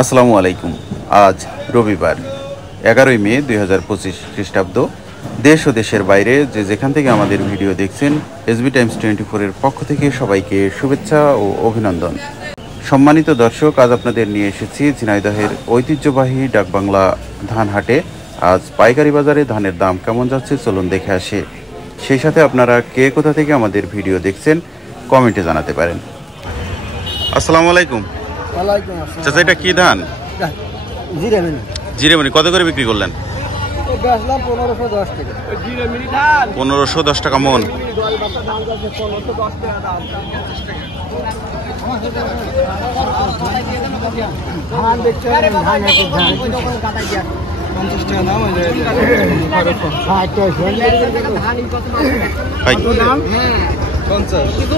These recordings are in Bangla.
আসসালামু আলাইকুম। আজ রবিবার 11ই মে 2025 খ্রিস্টাব্দ। দেশ ও দেশের বাইরে যে যেখান থেকে আমাদের ভিডিও দেখছেন, এসবি টাইমস 24 এর পক্ষ থেকে সবাইকে শুভেচ্ছা ও অভিনন্দন। সম্মানিত দর্শক, আজ আপনাদের নিয়ে এসেছি ঝিনাইদহের ঐতিহ্যবাহী ডাকবাংলা ধান হাটে। আজ পাইকারি বাজারে ধানের দাম কেমন যাচ্ছে চলুন দেখে আসি। সেই সাথে আপনারা কে কোথা থেকে আমাদের ভিডিও দেখছেন কমেন্টে জানাতে পারেন। আসসালামু আলাইকুম। চাচা, এটা কি ধান? জিরেমনি। কত করে বিক্রি করলেন? 1510 টাকা মন।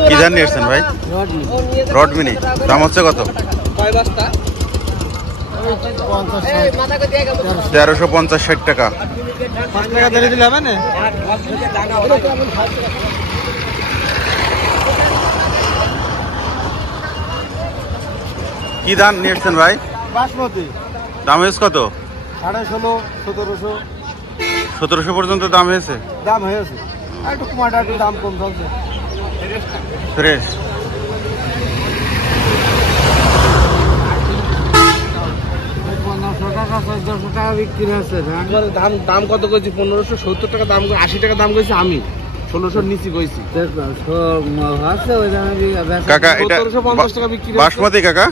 কি ধান নিয়ে এসছেন ভাই? Rod mini. দাম হচ্ছে কত? 1350-60 টাকা। কি ধান নিয়ে এসছেন ভাই? বাসমতি। দাম হয়েছে কত? 16,500, 1700 পর্যন্ত দাম হয়েছে। দাম হয়েছে একটু কুমাটা একটু দাম কম চলছে। ফ্রেশ। টাকা বিক্রি হচ্ছে। দাম কত করেছি? 1570 টাকা দাম, 80 টাকা দাম করেছি আমি। 1600 নিচে কইছি কাকা। এটা 1750 টাকা বিক্রি। বাসমতি কাকা?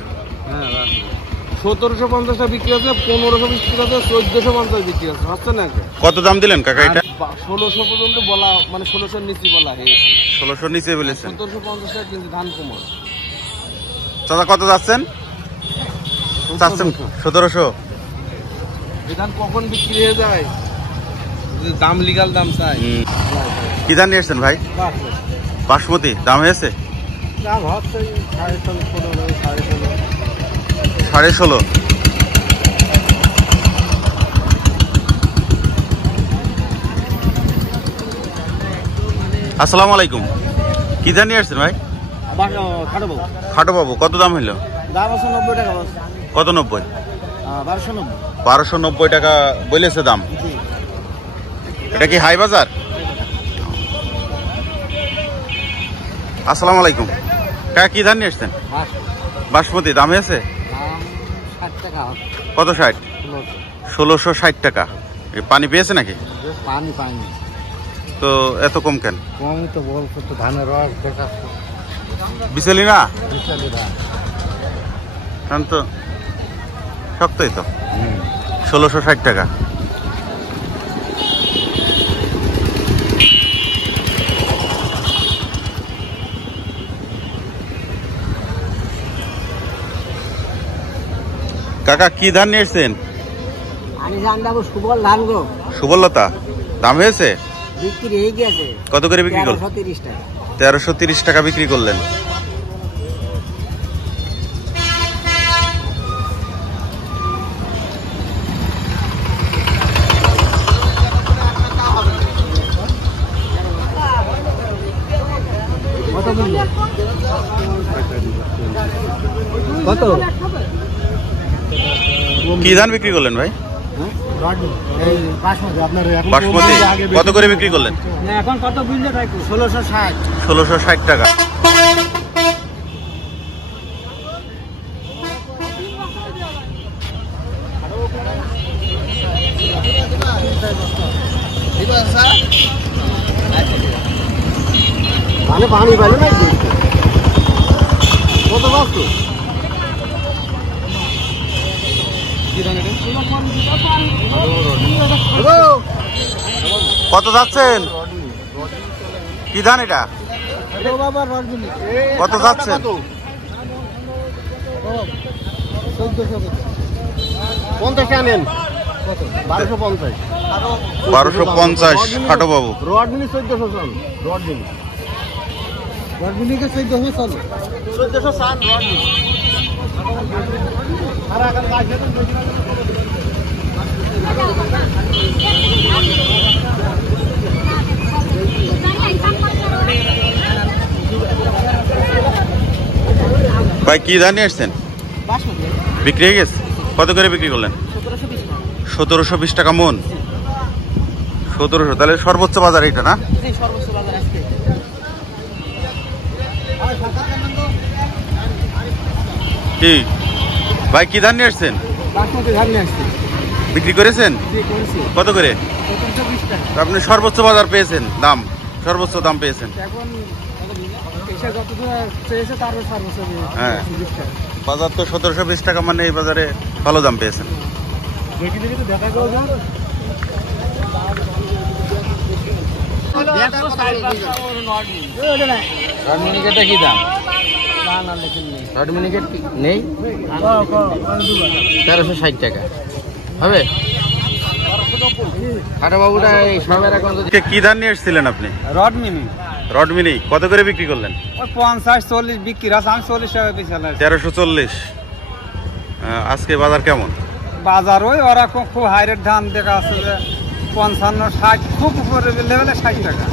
হ্যাঁ, 1750 টাকা বিক্রি হচ্ছে, 1500 বিক্রি হচ্ছে, 1450 বিক্রি হচ্ছে। হচ্ছে না? কত দাম দিলেন কাকা এটা? 1600 পর্যন্ত বলা, মানে 1600 নিচে বলা হয়েছে। 1600 নিচে বলেছেন। 1750 টাকা কিন্তু ধান কমল। চাচা কত যাচ্ছেন? 1700। এই ধান কখন বিক্রি হয়ে যায়? দাম লিগাল দাম চাই। কি ধান নিয়ে এসছেন ভাই? বাসমতি। দাম হয়েছে? দাম হচ্ছে 16.5। আসসালামু আলাইকুম। কি ধান নিয়ে আসছেন ভাই? খাটো বাবু। কত দাম হইল? দাম আছে 90 টাকা। কত 90? 1290। 1290 টাকা বলেছে দাম। এটা কি হাই বাজার? আসসালামু আলাইকুম কাকা, কি ধান নিয়ে এসছেন? বাসমতি। দাম হয়েছে? 60 টাকা। কত 60? 1660 টাকা। পানি পেয়েছে নাকি? পানি পাইনি তো এত কম কেন? কমই তো বলছো তো, ধানের রস দেখাচ্ছে। বিচলি না ধান তো শক্তই তো। 1660 টাকা। কাকা, কি ধান নিয়ে এসছেন? আমি জানবো সুবল ধান গো। সুবলতা। দাম হয়েছে? বিক্রি হয়ে গেছে। কত করে বিক্রি করলেন? 1330 টাকা। 1330 টাকা বিক্রি করলেন। কত? কি ধান বিক্রি করলেন ভাই? বাসমতি। কত করে বিক্রি করলেন? এখন কত বুঝলে? 1660। 1660 টাকা। পানি পাইলো না কত বাস্তু? কত যাচ্ছেন? কি ধান এটা? কত যাচ্ছেন? 50 আনেন। 1250। 1250 খাটো বাবু। রড মিনি 1400 চল। রড মিনি 1400 চল। 1400 সান রড মিনি। আর এখন কাজ ভাই কি ধান নিয়ে আসছেন? বিক্রি হয়ে গেছে? কত করে বিক্রি করলেন? 1720 টাকা মন। 1700, তাহলে সর্বোচ্চ বাজার এটা না? কি ভাই, কি ধান নিয়ে আসছেন? বিক্রি করেছেন কত করে? আপনি সর্বোচ্চ বাজার পেয়েছেন, দাম সর্বোচ্চ দাম পেয়েছেন? হ্যাঁ, বাজার তো 1720 টাকা, মানে এই বাজারে ভালো দাম পেয়েছেন। কি দাম? নেই 1360 টাকা হবে। বাবুটা কি ধান নিয়ে এসেছিলেন আপনি? রডমিনি কত করে বিক্রি করলেন? 50-40 বিক্রি আছে, আমি 40 টাকা বেশি। 1340। আজকে বাজার কেমন? বাজার ওই ওরা খুব হাই রেট ধান দেখা আছে যে 55-60, খুব উপরে লেভেলে 60 টাকা।